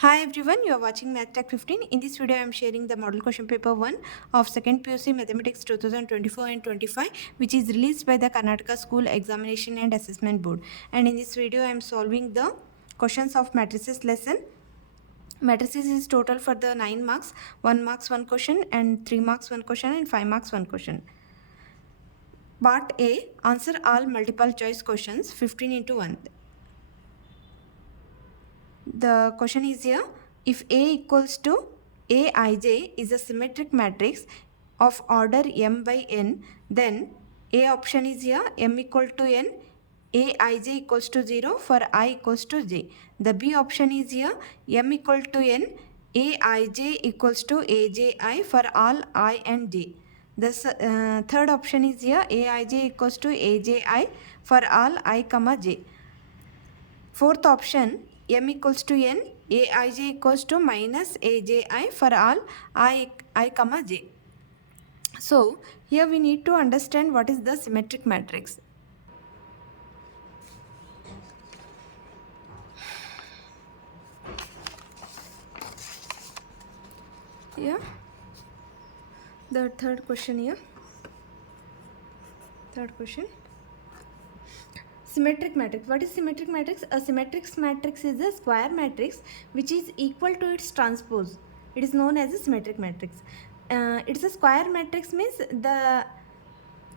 Hi everyone, you are watching Math Tech 15. In this video, I am sharing the model question paper 1 of 2nd PUC Mathematics 2024 and 25, which is released by the Karnataka School Examination and Assessment Board. And in this video, I am solving the questions of matrices lesson. Matrices is total for the 9 marks, 1 marks 1 question, and 3 marks 1 question, and 5 marks 1 question. Part A, answer all multiple choice questions 15 into 1. The question is here, if A equals to Aij is a symmetric matrix of order m by n, then A option is here m equal to n, Aij equals to 0 for I equals to j. The B option is here m equal to n, Aij equals to Aji for all I and j. The third option is here Aij equals to Aji for all I comma j. Fourth option, m equals to n, aij equals to minus aji for all I comma j. So here we need to understand what is the symmetric matrix. Here, the third question here. Third question. Symmetric matrix. What is symmetric matrix? A symmetric matrix is a square matrix which is equal to its transpose. It is known as a symmetric matrix. It's a square matrix means the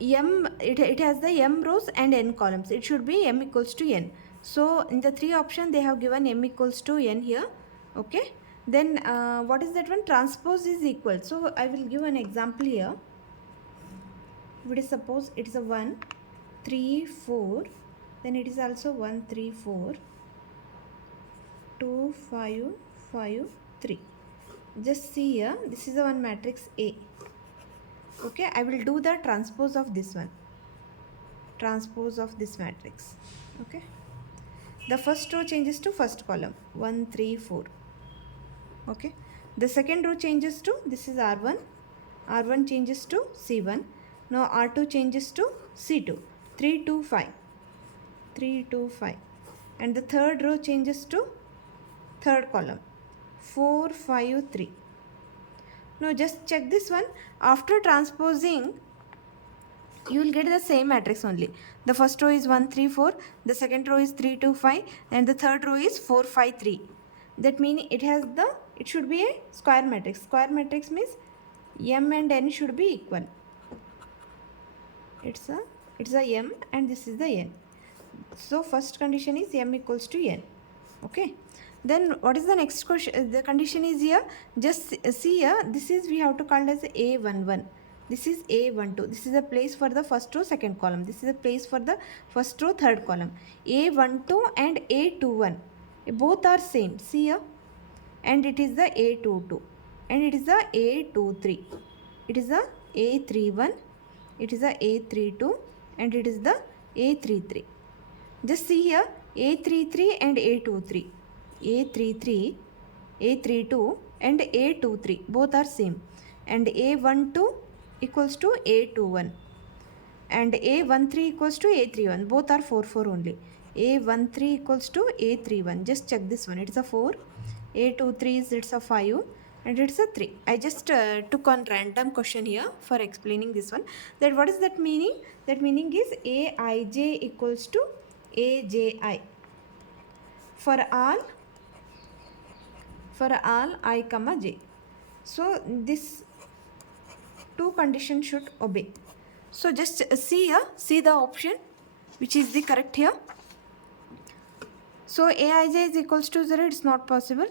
it has the m rows and n columns. It should be m equals to n. So in the three options they have given m equals to n here. Okay. Then what is that one? Transpose is equal. So I will give an example here. Let us suppose it is a 1, 3, 4. Then it is also 1, 3, 4, 2, 5, 5, 3. Just see here, this is the one matrix A. Okay, I will do the transpose of this one. Transpose of this matrix. Okay. The first row changes to first column. 1, 3, 4. Okay. The second row changes to, this is R1. R1 changes to C1. Now R2 changes to C2. 3, 2, 5. 3, 2, 5. And the third row changes to third column. 4, 5, 3. Now just check this one. After transposing, you will get the same matrix only. The first row is 1, 3, 4. The second row is 3, 2, 5. And the third row is 4, 5, 3. That means it should be a square matrix. Square matrix means m and n should be equal. It's a m and this is the n. So first condition is m equals to n. Okay. Then what is the next question? The condition is here. Just see here. This is we have to call as A11. This is A12. This is a place for the first row, second column. This is a place for the first row, third column. A12 and A21. Both are same. See here. And it is the A22. And it is the A23. It is the A31. It is the A32. And it is the A33. Just see here, A33 and A23. A33, A32 and A23 both are same. And A12 equals to A21. And A13 equals to A31. Both are 4, 4 only. A13 equals to A31. Just check this one. It's a 4. A23 is it's a 5. And it's a 3. I just took on random question here for explaining this one. That what is that meaning? That meaning is Aij equals to Aji for all I comma j. So this two conditions should obey. So just see here, see the option which is the correct here. So Aij is equals to 0. It's not possible.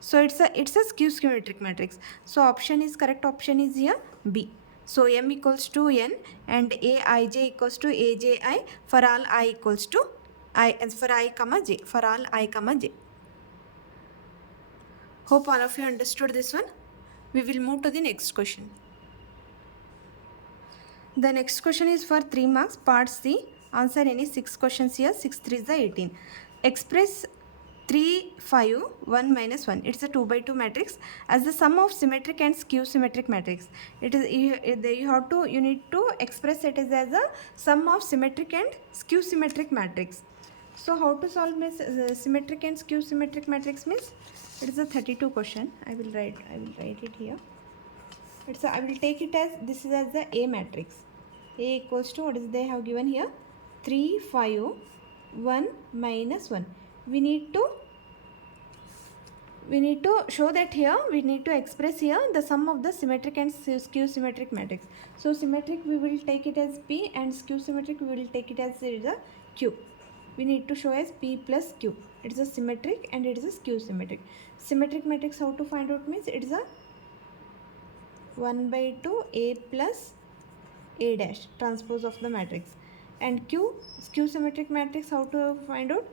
So it's a skew symmetric matrix. So option is correct. Option is here B. So m equals to n and Aij equals to Aji for all I equals to I, and for I comma j, for all I comma j. Hope all of you understood this one. We will move to the next question. The next question is for 3 marks, part C. Answer any 6 questions here. 6 3 is the 18. Express 3, 5, 1 minus 1. It's a 2 by 2 matrix as the sum of symmetric and skew symmetric matrix. It is you need to express it as a sum of symmetric and skew symmetric matrix. So how to solve symmetric and skew symmetric matrix means It is a 32 question. I will write it here. I will take it as this is as the A matrix. A equals to what is they have given here? 3, 5, 1 minus 1. We need to show that here, we need to express here the sum of the symmetric and skew symmetric matrix. So symmetric we will take it as P and skew symmetric we will take it as it is a Q. We need to show as P plus Q. It is a symmetric and it is a skew symmetric. Symmetric matrix, how to find out means it is a 1 by 2 A plus A dash transpose of the matrix. And Q, skew symmetric matrix, how to find out?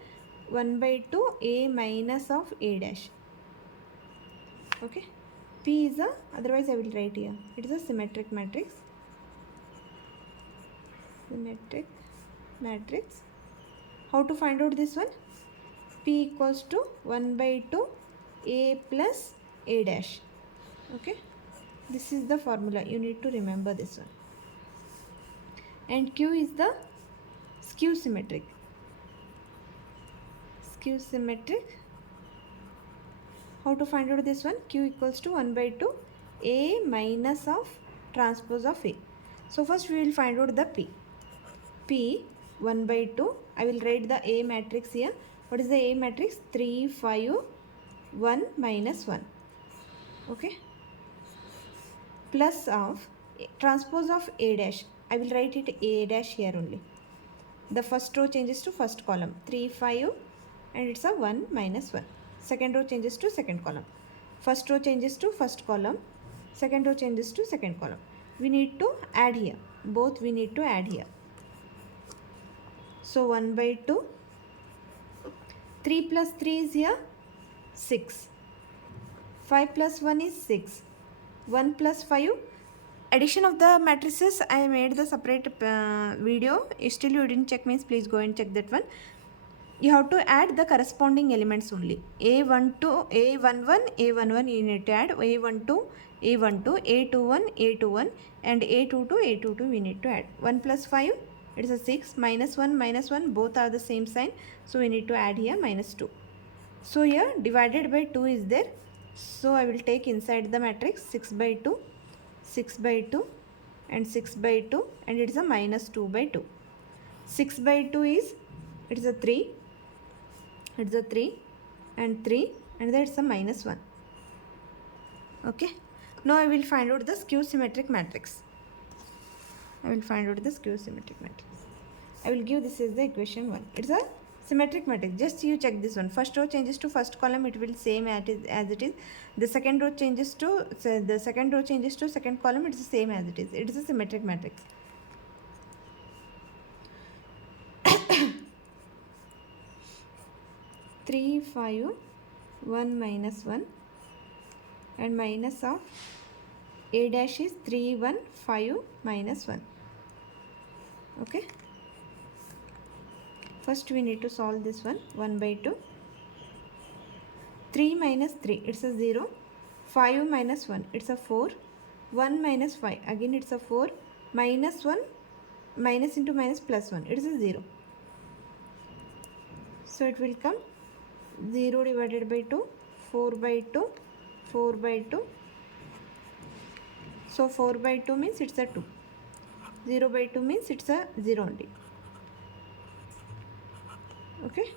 1 by 2 A minus of A dash. Okay. P is a, otherwise I will write here. It is a symmetric matrix. Symmetric matrix. How to find out this one? P equals to 1 by 2 A plus A dash. Okay. This is the formula. You need to remember this one. And Q is the skew symmetric. Skew symmetric. How to find out this one? Q equals to 1 by 2 A minus of transpose of A. So first we will find out the P. P 1 by 2. I will write the A matrix here. What is the A matrix? 3, 5, 1 minus 1. Okay. Plus of transpose of A dash. I will write it A dash here only. The first row changes to first column. 3, 5 and it's a 1 minus 1. Second row changes to second column. First row changes to first column. Second row changes to second column. We need to add here. Both we need to add here. So 1 by 2. 3 plus 3 is here 6. 5 plus 1 is 6. 1 plus 5. Addition of the matrices, I made the separate video. Still you didn't check means please go and check that one. You have to add the corresponding elements only. A12, A11, A11 you need to add. A12, A12, A21, A21 and A22, A22 we need to add. 1 plus 5, it is a 6. Minus 1, both are the same sign. So we need to add here minus 2. So here divided by 2 is there. So I will take inside the matrix 6 by 2, 6 by 2 and 6 by 2 and it is a minus 2 by 2. 6 by 2 is, it is a 3. It's a 3 and 3 and that's a minus 1. Okay. Now I will find out the skew symmetric matrix. I will find out the skew symmetric matrix. I will give this is the equation 1. It's a symmetric matrix. Just you check this one. First row changes to first column. It will same as it is. The second row changes to second column. It's the same as it is. It is a symmetric matrix. 3, 5, 1 minus 1 and minus of A dash is 3, 1, 5 minus 1. Okay. First we need to solve this one. 1 by 2. 3 minus 3, it's a 0. 5 minus 1, it's a 4. 1 minus 5, again it's a 4. Minus 1, minus into minus plus 1, it is a 0. So it will come 0 divided by 2, 4 by 2, 4 by 2. So 4 by 2 means it's a 2. 0 by 2 means it's a 0 only. Okay.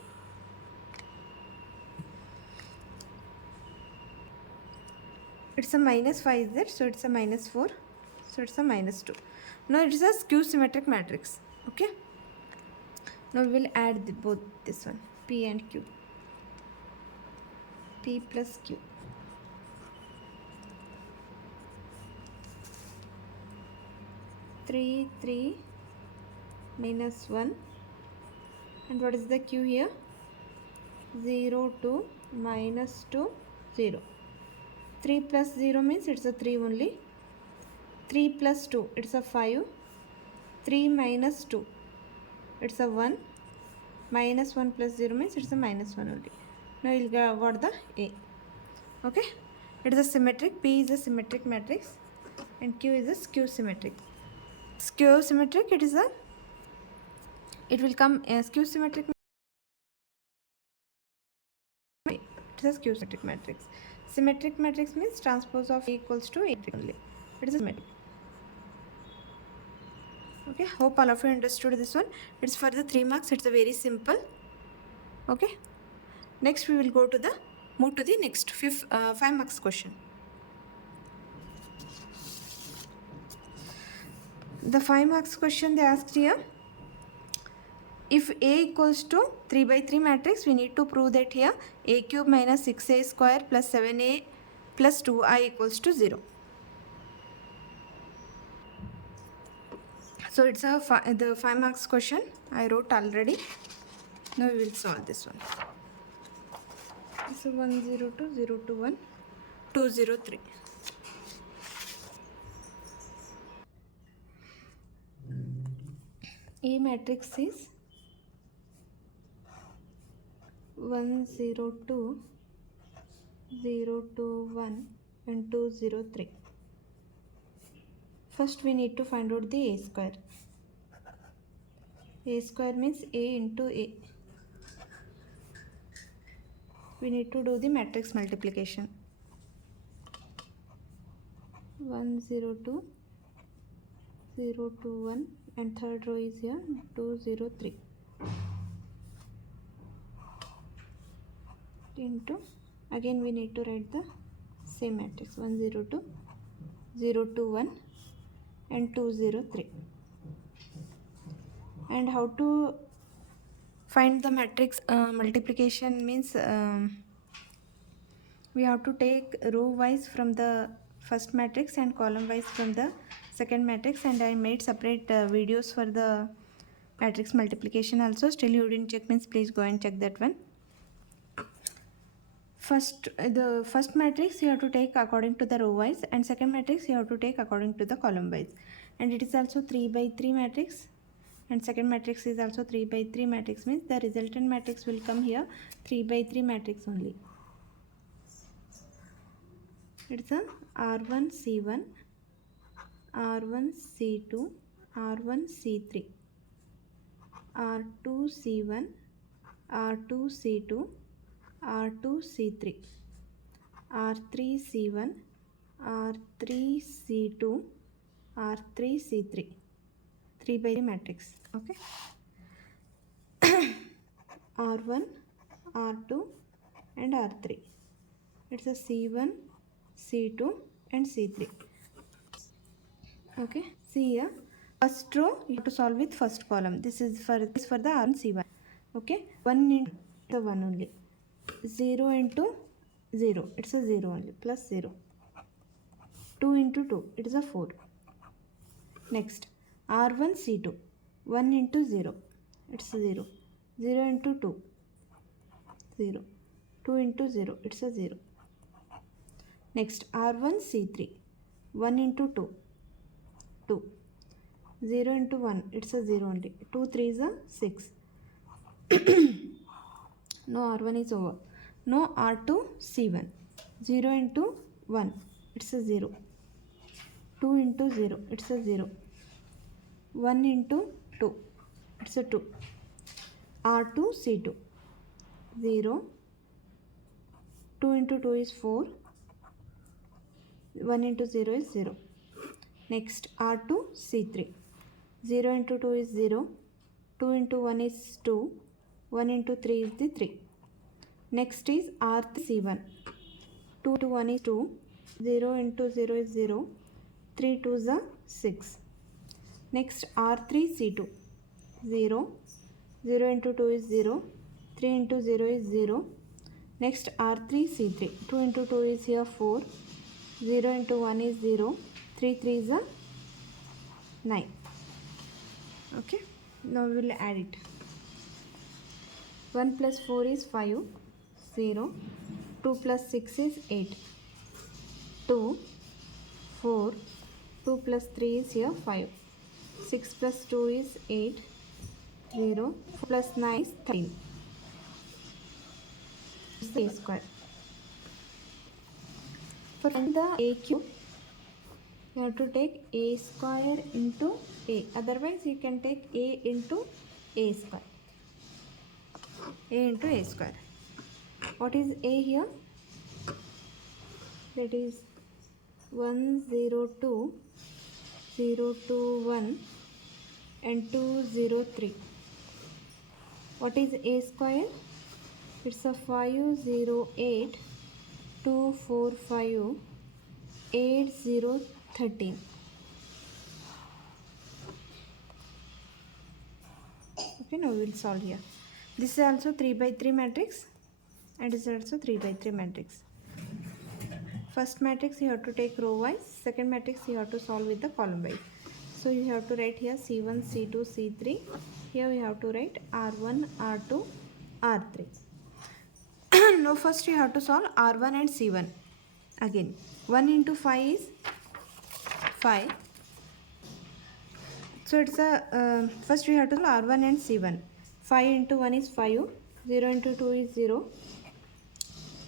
It's a minus 5 is there, so it's a minus 4. So it's a minus 2. Now it is a skew symmetric matrix. Okay. Now we will add both this one, P and Q. P plus Q. Three, 3 minus 1. And what is the Q here? 0, 2, minus 2, 0. 3 plus 0 means it's a 3 only. 3 plus 2, it's a 5. 3 minus 2, it's a 1. Minus 1 plus 0 means it's a minus 1 only. Now you'll got the A. Okay. It is a symmetric. P is a symmetric matrix and Q is a skew symmetric. Skew symmetric, it will come skew symmetric. It's as Q symmetric matrix. Symmetric matrix means transpose of A equals to A only. It is a symmetric. Okay, hope all of you understood this one. It's for the 3 marks. It's a very simple. Okay, next we will move to the next 5 marks question. The 5 marks question they asked here. If A equals to 3 by 3 matrix, we need to prove that here A cube minus 6A square plus 7A plus 2I equals to 0. So it's the 5 marks question I wrote already. Now we will solve this one. So 102, 021, 203. A matrix is 102, 021 and 203. First we need to find out the A square. A square means A into A. We need to do the matrix multiplication. 102, 021 and third row is here 203 into, again we need to write the same matrix 102, 021 and 203. And how to find the matrix multiplication means we have to take row wise from the first matrix and column wise from the second matrix, and I made separate videos for the matrix multiplication also. Still you didn't check means please go and check that one. The first matrix you have to take according to the row wise, and second matrix you have to take according to the column wise, and it is also 3 by 3 matrix, and second matrix is also 3 by 3 matrix, means the resultant matrix will come here 3 by 3 matrix only. It's a R1 C1, R1 C2, R1 C3, R2 C1, R2 C2, R2 C3, R3 C1, R3 C2, R3 C3, 3 by 3 matrix. Okay. R1, R2 and R3. It's a C1, C2 and C3. Okay. See here. First row you have to solve with first column. This is for the R1 C1. Okay. 1 into the 1 only. 0 into 0. It's a 0 only. Plus 0. 2 into 2. It is a 4. Next. R1 C2. 1 into 0. It's a 0. 0 into 2. 0. 2 into 0. It's a 0. Next. R1 C3. 1 into 2. 2. 0 into 1. It's a 0 only. 2 3 is a 6. No, R1 is over. No, R2 C1. 0 into 1. It's a 0. 2 into 0. It's a 0. 1 into 2. It's a 2. R2 C2. 0. 2 into 2 is 4. 1 into 0 is 0. Next, R2 C3. 0 into 2 is 0. 2 into 1 is 2. 1 into 3 is the 3. Next is R3 C1. 2 into 1 is 2. 0 into 0 is 0. 3 2 is 6. Next R3 C2. 0. 0 into 2 is 0. 3 into 0 is 0. Next R3 C3. 2 into 2 is here 4. 0 into 1 is 0. 3 3 is 9. Okay. Now we will add it. 1 plus 4 is 5. 0. 2 plus 6 is 8. 2. 4. 2 plus 3 is here 5. 6 plus 2 is 8. 0. 4 plus 9 is 13. It's the A square. For the A cube, you have to take A square into A. Otherwise, you can take A into A square. A into A square. What is A here? That is 1, 0, 2, 0, 2, 1 and 2, 0, 3. What is A square? It's a 5, 0, 8, 2, 4, 5, 8, 0, 13. Okay, now we will solve here. This is also 3 by 3 matrix and this is also 3 by 3 matrix. First matrix you have to take row wise, second matrix you have to solve with the column wise. So you have to write here C1, C2, C3. Here we have to write R1, R2, R3. Now first you have to solve R1 and C1. Again 1 into 5 is 5. So it's a first we have to solve R1 and C1. 5 into 1 is 5. 0 into 2 is 0.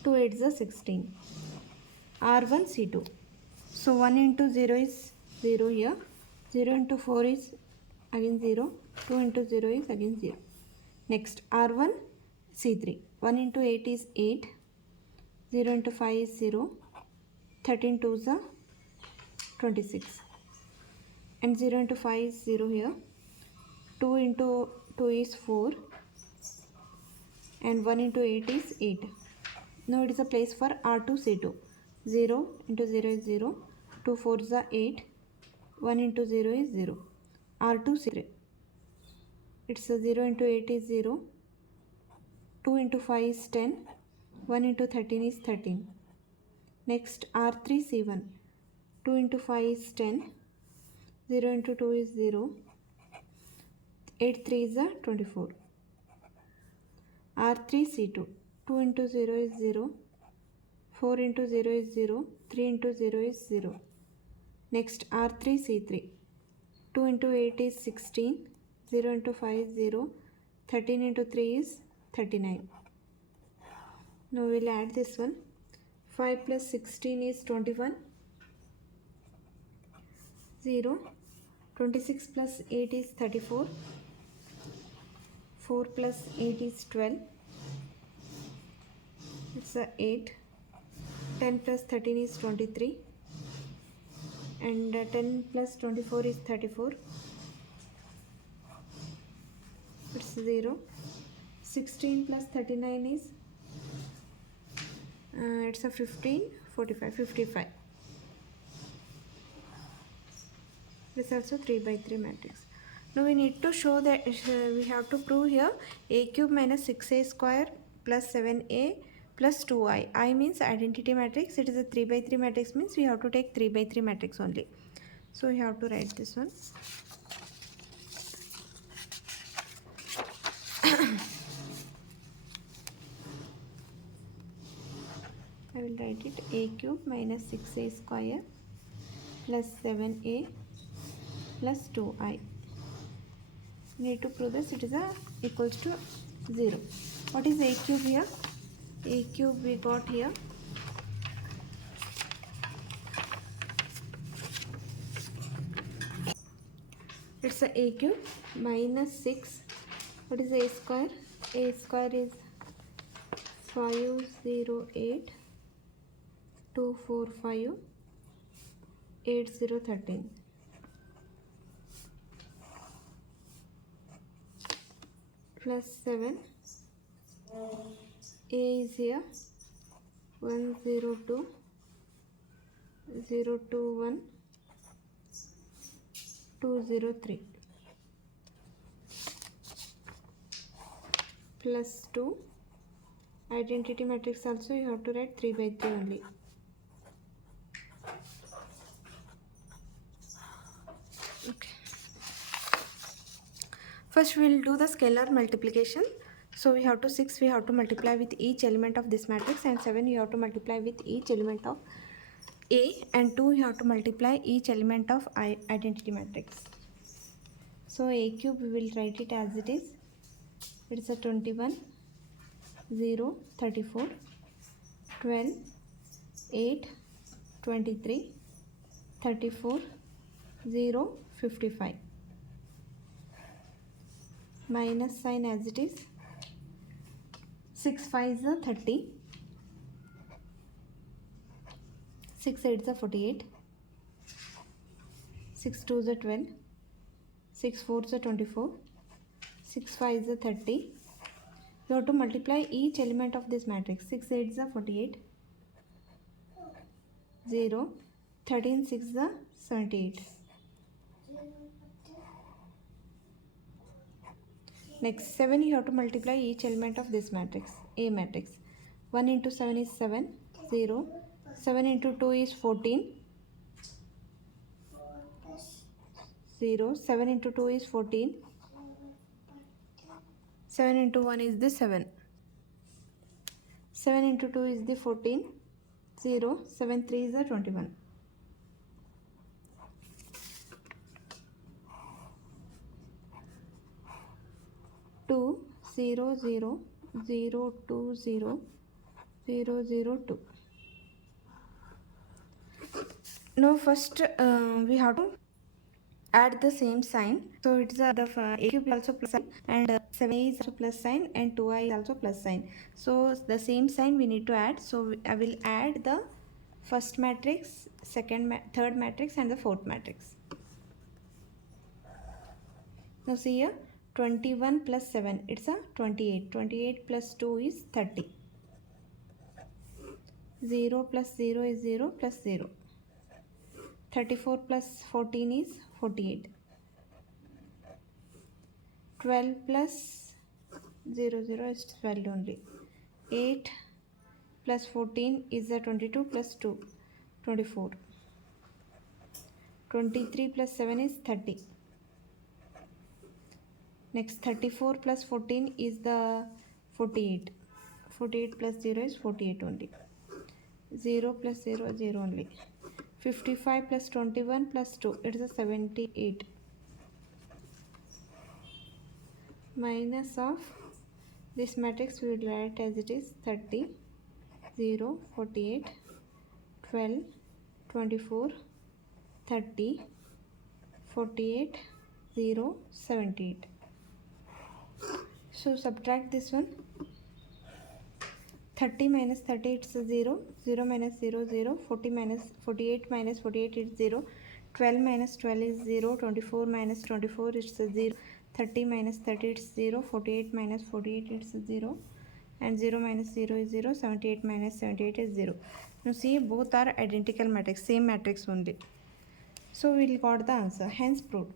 2 8 is 16. R1 C2. So 1 into 0 is 0 here. 0 into 4 is again 0. 2 into 0 is again 0. Next R1 C3. 1 into 8 is 8. 0 into 5 is 0. 13 2 is 26. And 0 into 5 is 0 here. 2 into 2 is 4. And 1 into 8 is 8. Now it is a place for R2 C2. 0 into 0 is 0. 2 4 is 8. 1 into 0 is 0. R2 C3. It's a 0 into 8 is 0. 2 into 5 is 10. 1 into 13 is 13. Next R3 C1. 2 into 5 is 10. 0 into 2 is 0. 8 3 is 24. R3 C2. 2 into 0 is 0. 4 into 0 is 0. 3 into 0 is 0. Next R3 C3. 2 into 8 is 16. 0 into 5 is 0. 13 into 3 is 39. Now we will add this one. 5 plus 16 is 21. 0. 26 plus 8 is 34. 4 plus 8 is 12. It's 8. 10 plus 13 is 23. And 10 plus 24 is 34. It's 0. 16 plus 39 is it's a 15, 45, 55. This is also 3 by 3 matrix. Now we need to show that we have to prove here a cube minus 6a square plus 7a plus 2i. I means identity matrix. It is a 3 by 3 matrix, means we have to take 3 by 3 matrix only. So we have to write this one. I will write it a cube minus 6a square plus 7a plus 2i. Need to prove this. It is equals to 0. What is a cube here? A cube we got here. It's a cube minus 6. What is a square? A square is 508 245 8013. Plus 7. A is here 102 021 203 plus 2. Identity matrix also you have to write 3 by 3 only. Okay. First we will do the scalar multiplication. So we have to 6 we have to multiply with each element of this matrix, and 7 you have to multiply with each element of A, and 2 you have to multiply each element of identity matrix. So a cube we will write it as it is. It is a 21 0 34 12 8 23 34 0 55. Minus sign as it is. 6 5 is 30. 6 8s are 48, 6 2s are 12, 6 4s are 24, 6 5s are 30. You have to multiply each element of this matrix. 6 8s are 48, 0, 13 6s are 78. Next, 7 you have to multiply each element of this matrix, A matrix. 1 into 7 is 7, 0. 7 into 2 is 14, 0. 7 into 2 is 14. 7 into 1 is the 7. 7 into 2 is the 14, 0. 7 3 is the 21. 2 0 0 0 2 0 0 0 2. Now first we have to add the same sign. So it's the a cube is also plus sign, and 7a is also plus sign, and 2i is also plus sign. So the same sign we need to add. So I will add the first matrix, third matrix, and the fourth matrix. Now see here, 21 plus 7, it's a 28. 28 plus 2 is 30. 0 plus 0 is 0 plus 0. 34 plus 14 is 48. 12 plus 0 0 is 12 only. 8 plus 14 is a 22 plus 2, 24. 23 plus 7 is 30. Next, 34 plus 14 is the 48. 48 plus 0 is 48 only. 0 plus 0 0 only. 55 plus 21 plus 2, it is a 78. Minus of this matrix we will write as it is 30, 0, 48, 12, 24, 30, 48, 0, 78. So subtract this one. 30 minus 30 it's a 0, 0 minus 0 0, 40 minus 48 minus 48 is 0, 12 minus 12 is 0, 24 minus 24 it's a 0, 30 minus 30 it's 0, 48 minus 48 it's a 0, and 0 minus 0 is 0, 78 minus 78 is 0. Now see, both are identical matrix, same matrix only. So we will got the answer, hence proved.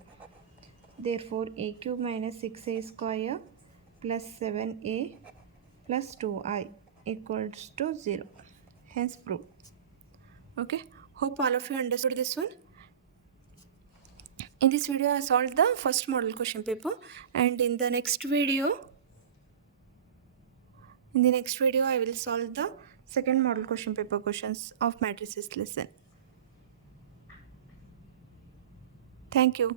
Therefore a cube minus 6a square plus 7a plus 2i equals to 0, hence proved. Okay, hope all of you understood this one. In this video I solved the first model question paper, and in the next video I will solve the second model question paper questions of matrices lesson. Thank you.